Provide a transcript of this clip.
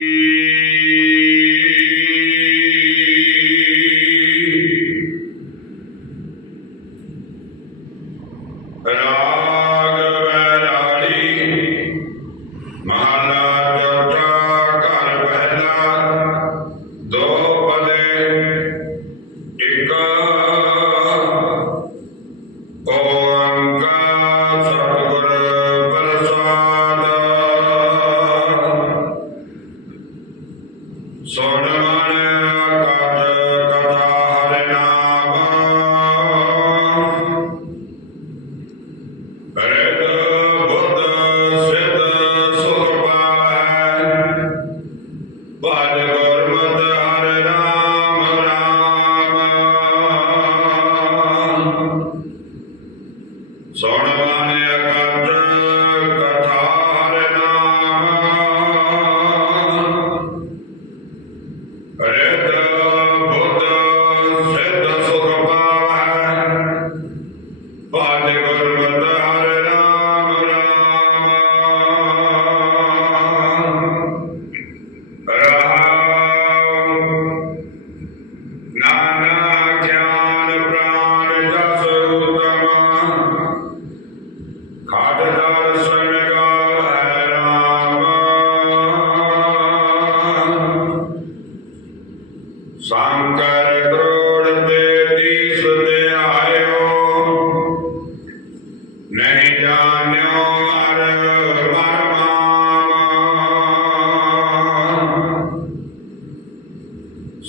Y É, é.